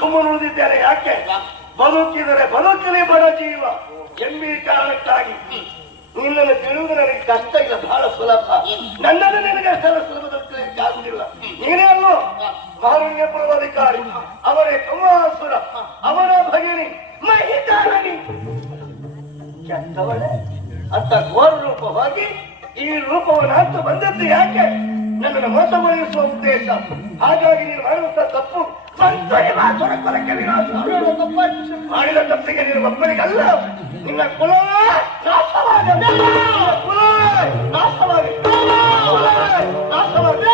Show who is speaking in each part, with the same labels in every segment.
Speaker 1: ಸುಮ್ಮನೆ ಉಳಿದಿದ್ದಾರೆ ಯಾಕೆ? ಬದುಕಿದರೆ ಬದುಕಲಿ ಬರ ಜೀವ. ಎಂಬಿ ಕಾರಣಕ್ಕಾಗಿ. ನಿನ್ನನ್ನು ತಿಳಿಯುವುದು ನನಗೆ ಕಷ್ಟ ಇಲ್ಲ, ಬಹಳ ಸುಲಭ. ನನ್ನನ್ನು ನಿನಗೆ ಅಷ್ಟೆಲ್ಲ ಸುಲಭದಲ್ಲಿ ನೀನೇ ಅಲ್ಲ? ಕಾರುಣ್ಯ ಪೂರ್ವಾಧಿಕಾರಿ. ಅವರೇ ಕಮಾಸುರ. ಅವರ ಭಗಿನಿ. ಮಹಿತಾರಣಿ ಕೆಟ್ಟವಳೆ. ಅಂತ ಘೋರ ರೂಪವಾಗಿ ಈ ರೂಪವನ್ನು ಹತ್ತು ಬಂದದ್ದು ಯಾಕೆ? ನನ್ನನ್ನು ಮೋಸಗೊಳಿಸುವ ಉದ್ದೇಶ. ಹಾಗಾಗಿ ನೀನು ಮಾಡುವಂತ ತಪ್ಪು. ಸಂತೋಷ ಕೊರಕ್ಕೆ. ಮಾಡಿದ ತಪ್ಪಿಗೆ ನೀನು ಒಬ್ಬರಿಗಲ್ಲ ನಿನ್ನ ಕುಲ ನಾಶವಾಗಲಿ. ಕುಲ ನಾಶವಾಗಲಿ. ಕುಲ ನಾಶವಾಗಲಿ.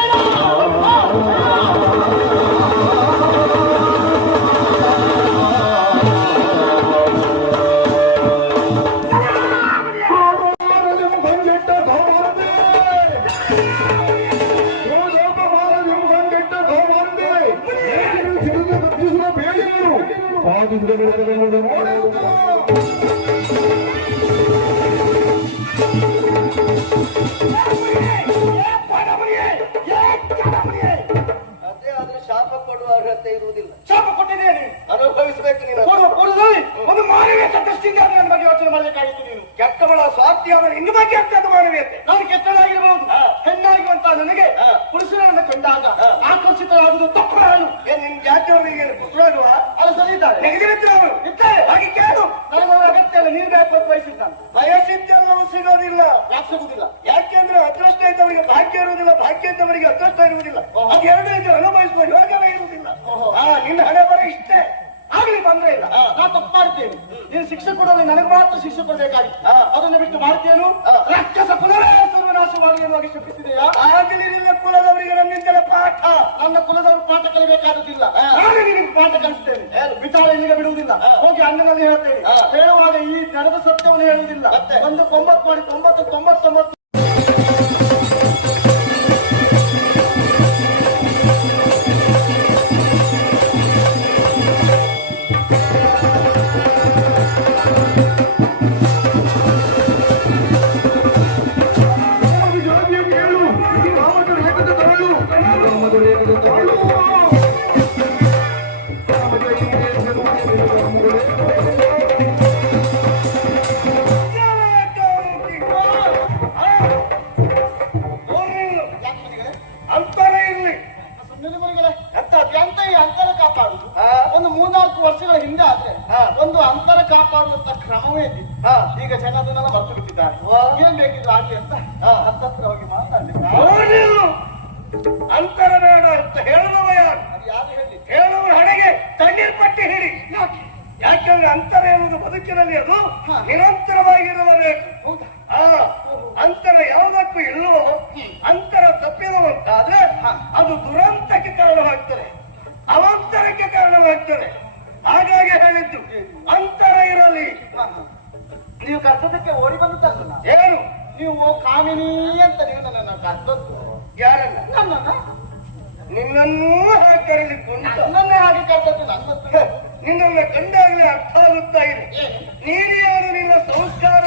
Speaker 1: ಅದೇ ಆದ್ರೆ ಶಾಪ ಕೊಡುವ ಅರ್ಹತೆ ಇರುವುದಿಲ್ಲ
Speaker 2: ಶಾಪ ಕೊಟ್ಟಿದ್ದೇನೆ
Speaker 1: ಅನುಭವಿಸಬೇಕು ನೀನು
Speaker 2: ಒಂದು ಮಾನವೀಯತೆ ದೃಷ್ಟಿಯಿಂದ ಅದು ನನ್ನ ಬಗ್ಗೆ ಯೋಚನೆ ಮಾಡಬೇಕಾಗಿತ್ತು ನೀನು
Speaker 1: ಕೆಟ್ಟವಳ ಸ್ವಾರ್ಥಿಯಾದ ಇನ್ನು ಬಗ್ಗೆ ಅಂತ ಮಾನವೀಯತೆ
Speaker 2: ನಾನು ಕೆಟ್ಟದಾಗಿರಬಹುದು
Speaker 1: ಹಾ.
Speaker 2: ಹೆಣ್ಣಾಗಿರುವಂತ ನನಗೆ ಪುರುಷರನ್ನು ಕಂಡಾಗ
Speaker 1: ಹಾ.
Speaker 2: ಆಕರ್ಷಿತರಾಗುವುದು ತಪ್ಪು ನಾನು
Speaker 1: ನಿನ್ ಜಾತಿಯವರಿಗೆ
Speaker 2: ಅದು ಸರಿ ಇದ್ದಾರೆ
Speaker 1: ನೆಗೆದಿರುತ್ತವರು
Speaker 2: ಇದ್ದಾರೆ.
Speaker 1: ಹಾಗೆ ಕೇಳು.
Speaker 2: ನನಗೆ ಅಗತ್ಯ ಇಲ್ಲ ನೀರು ಬೇಕು ಅಂತ ಬಯಸಿದ್ದಾನೆ.
Speaker 1: ಬಯಸಿದ್ದೆಲ್ಲವೂ ಸಿಗೋದಿಲ್ಲ
Speaker 2: ಸಿಗುದಿಲ್ಲ
Speaker 1: ಯಾಕೆಂದ್ರೆ ಅದೃಷ್ಟ ಇದ್ದವರಿಗೆ ಭಾಗ್ಯ ಇರುವುದಿಲ್ಲ ಭಾಗ್ಯ ಇದ್ದವರಿಗೆ ಅದೃಷ್ಟ ಇರುವುದಿಲ್ಲ. ಅದು ಎರಡು ಇದ್ರೆ ಅನುಭವಿಸುವ ಯೋಗವೇ ಇರುವುದಿಲ್ಲ. ಹಾ ನಿನ್ನ ಹಣೆ ಬರ ಇಷ್ಟೇ.
Speaker 2: ಆಗ್ಲಿ ತೊಂದ್ರೆ ಇಲ್ಲ. ನಾ ತಪ್ಪು ಮಾಡ್ತೇನೆ. ನೀನು ಶಿಕ್ಷೆ ಕೊಡಲು ನನಗೆ ಮಾತ್ರ ಶಿಕ್ಷೆ ಕೊಡಬೇಕಾಗಿತ್ತು. ಅದನ್ನ ಬಿಟ್ಟು ಮಾಡ್ತೇನು. ರಾಕ್ಷಸ ಕುಲವೇ ಸರ್ವನಾಶವಾಗಿ ಎನ್ನುವಾಗಿ ಶಪಿಸಿದೆಯಾ?
Speaker 1: ನನ್ನ
Speaker 2: ಕುಲದವರು ಪಾಠ ಕಲಿಬೇಕಾಗುತ್ತಿಲ್ಲ ನಾನೇ ನಿನಗೆ ಪಾಠ ಕಲಿಸ್ತೇನೆ? ವಿಚಾರ ಇಲ್ಲಿಗೆ ಬಿಡುವುದಿಲ್ಲ. ಹೋಗಿ ಅಣ್ಣನಲ್ಲಿ ಹೇಳ್ತೇನೆ. ಹೇಳುವಾಗ ಈ ನಡೆದ ಸತ್ಯವನ್ನು ಹೇಳುವುದಿಲ್ಲ? ಒಂದು ತೊಂಬತ್ತು ಮಾಡಿ ತೊಂಬತ್ತು ತೊಂಬತ್ತೊಂಬತ್ತು ಒಂದು ಮೂರ್ನಾಲ್ಕು ವರ್ಷಗಳ ಹಿಂದೆ ಆದ್ರೆ. ಒಂದು ಅಂತರ ಕಾಪಾಡುವಂತ ಕ್ರಮವೇ
Speaker 1: ಇದೆ.
Speaker 2: ಈಗ ಜನ ಅದನ್ನೆಲ್ಲ ಮರ್ತು ಬಿಟ್ಟಿದ್ದಾರೆ. ಏನ್ ಬೇಕಿದ್ರು ಆಗ್ಲಿ ಅಂತ. ಹತ್ತತ್ರ ಹೋಗಿ.
Speaker 1: ಅಂತರ ಬೇಡ ಅಂತ ಹೇಳುವವ ಯಾರು?
Speaker 2: ಯಾರು ಹೇಳಿ?
Speaker 1: ಹೇಳುವ ಹಣೆಗೆ ತಣ್ಣೀರ್ ಪಟ್ಟಿ ಹಿಡಿ. ಯಾಕಂದ್ರೆ ಅಂತರ ಎಂಬುದು ಬದುಕಿನಲ್ಲಿ ಅದು. ನಿರಂತರವಾಗಿರಬೇಕು. ಅಂತರ ಯಾವುದಕ್ಕೂ ಇಲ್ಲವೋ ಅಂತರ ತಪ್ಪಿರುವಂತಾದ್ರೆ ಅದು ದುರಂತಕ್ಕೆ ಹಾಗಾಗಿ ಹೇಳಿದ್ದು ಅಂತರ ಇರಲಿ.
Speaker 2: ನೀವು ಕರ್ತದಕ್ಕೆ ಓಡಿ ಬಂದು ನಾವು.
Speaker 1: ಏನು
Speaker 2: ನೀವು ಕಾಮಿನಿ ಅಂತ ನೀವು ನನ್ನ ಕರ್ತದ್ದು
Speaker 1: ಯಾರನ್ನ
Speaker 2: ನನ್ನನ್ನ
Speaker 1: ನಿನ್ನನ್ನೂ ಹಾಗೆ ಕರೆದುಕೊಂಡು
Speaker 2: ನನ್ನನ್ನೇ ಹಾಗೆ ಕರ್ತದ್ದು ನನ್ನ
Speaker 1: ನಿನ್ನೊಮ್ಮೆ ಕಂಡಾಗಲೇ ಅರ್ಥ ಆಗುತ್ತಾ ಇದೆ? ನೀನು ಯಾರು ನಿನ್ನ ಸಂಸ್ಕಾರ